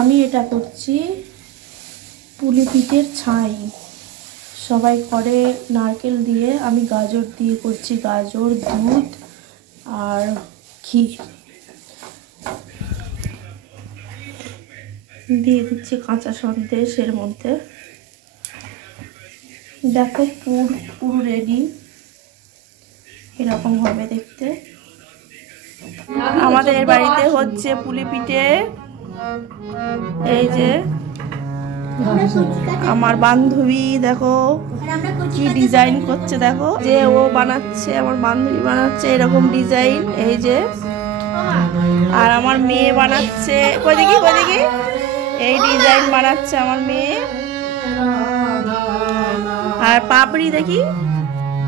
আমি এটা করছি পুলি পিঠের ছাই। সবাই করে নারকেল দিয়ে, আমি গাজর দিয়ে করছি। গাজর, দুধ আর ক্ষীর দিয়ে দিচ্ছি, কাঁচা সন্দেশ এর মধ্যে। দেখো পুরো রেডি, এরকম হবে দেখতে। আমাদের বাড়িতে হচ্ছে পুলি পিঠে। এই যে আমার বান্ধবী দেখো কি ডিজাইন করছে, দেখো যে ও বানাচ্ছে, আমার বান্ধবী বানাচ্ছে এরকম ডিজাইন। এই যে আর আমার মেয়ে বানাচ্ছে, কই দেখি এই ডিজাইন বানাচ্ছে আমার মেয়ে। আর পাপড়ি দেখি,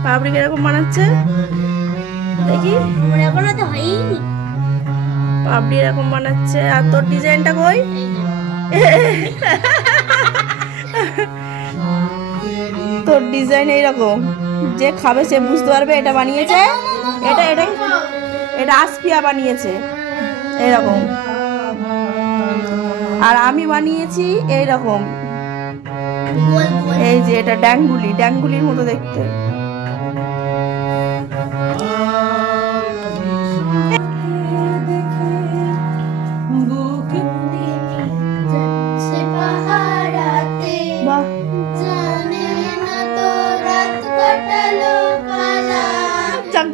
পাপড়ি কিরকম বানাচ্ছে দেখি, পাপড়ি এরকম বানাচ্ছে। আর তোর ডিজাইনটা কই? তোর ডিজাইন এইরকম, যে খাবে সে বুঝতে পারবে এটা বানিয়েছে। এটা আসপিয়া বানিয়েছে এইরকম, আর আমি বানিয়েছি এইরকম। এই যে এটা ড্যাঙ্গুলির মতো দেখতে।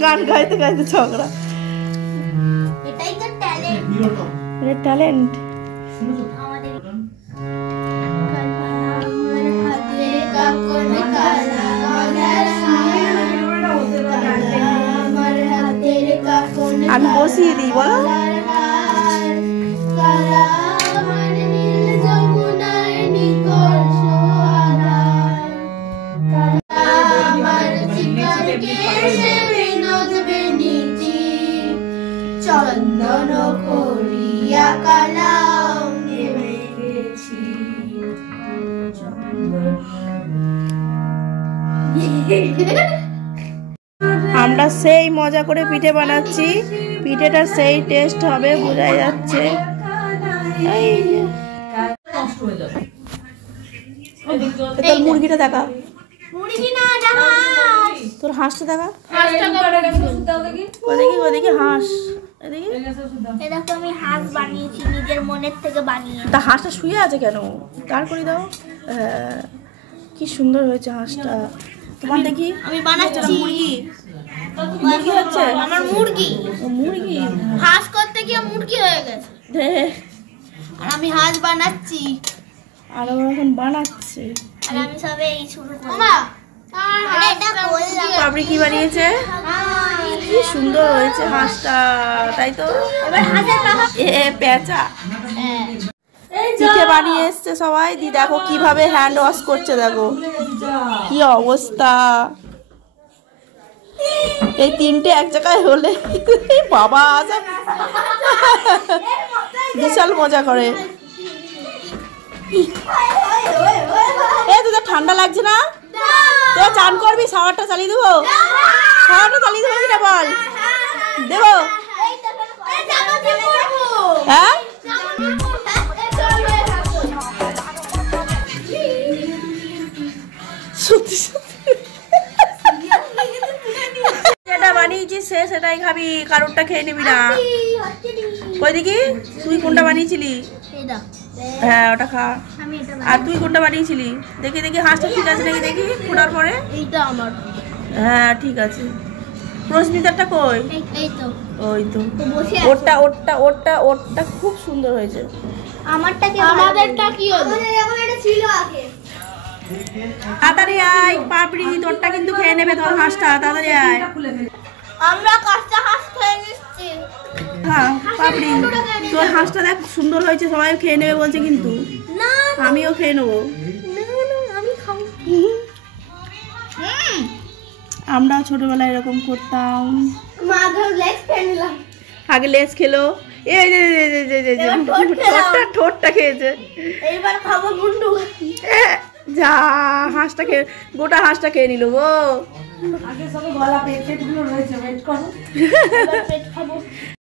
গান গাইতে গাইতে ঝগড়া, এটাই তো ট্যালেন্ট। আমি বসিয়ে দিই, বলো চন্দন করিয়া কালাম মেখেছি। আমরা সেই মজা করে পিঠে বানাচ্ছি, পিঠেটা সেই টেস্ট হবে, বোঝাই যাচ্ছে। তোর মুরগিটা দেখা, তোর হাঁসটা দেখা, ওদিকে হাঁস। আমি হাঁস বানিয়েছি নিজের মনের থেকে বানিয়ে। তা হাঁসটা শুয়ে আছে কেন? দাঁড় করে দাও। কি সুন্দর হয়েছে হাঁসটা। তোমার দেখি, আমি বানাচ্ছি। মুরগি হচ্ছে আমার মুরগি। মুরগি হাঁস করতে গিয়ে মুরগি হয়ে গেছে, আর আমি হাঁস বানাচ্ছি। আর ও এখন বানাচ্ছে। আর আমি সবে এই শুরু করলাম। পাপড়ি কি বানিয়েছে? কি সুন্দর হয়েছে হাঁসটা, তাই তো? পেঁচা পিঠে বানিয়ে এসছে সবাই। দি দেখো কিভাবে হ্যান্ড ওয়াশ করছে, দেখো কি অবস্থা। এই তিনটে এক জায়গায় হলে বাবা বিশাল মজা করে। তোদের ঠান্ডা লাগছে না? তোরা চান করবি? শাওয়ারটা চালিয়ে দেবো? কিনা বল, দেবো? হ্যাঁ, যেটা বানিয়েছিস সেটাই খাবি, কারোরটা খেয়ে নিবি না। কই দেখি তুই কোনটা বানিয়েছিলি? হ্যাঁ ওটা খা। আর তুই কোনটা বানিয়েছিলি? দেখি হাঁসটা ঠিক আছে নাকি দেখি ফোটার পরে। এইটা আমার। হ্যাঁ ঠিক আছে। প্রশ্নিতারটা কই? ওই তো ওরটা খুব সুন্দর হয়েছে। আমাদেরটা কি হলো? এটা ছিল আগে। তাড়াতাড়ি আয় পাপড়ি, তোরটা কিন্তু খেয়ে নেবে তোর হাঁসটা, তাড়াতাড়ি আয়। আমরা কাঁচা হাঁস খেয়ে নিচ্ছি। হ্যাঁ পাপড়ি, তোর হাঁসটা দেখ সুন্দর হয়েছে, সবাই খেয়ে নেবে বলছে কিন্তু। না আমিও খেয়ে নেবো। আমি খাবো। আমরাও ছোটবেলায় এরকম করতাম। আগে লেজ খেলো, এই যে ঠোঁটটা খেয়েছে। এইবার খাবো গুন্ডু। যা হাঁসটা খেয়ে, গোটা হাঁসটা খেয়ে নিল গো। আগে সব গলা পেট গুলো রয়েছে, ওয়েট করো। পেট খাবো।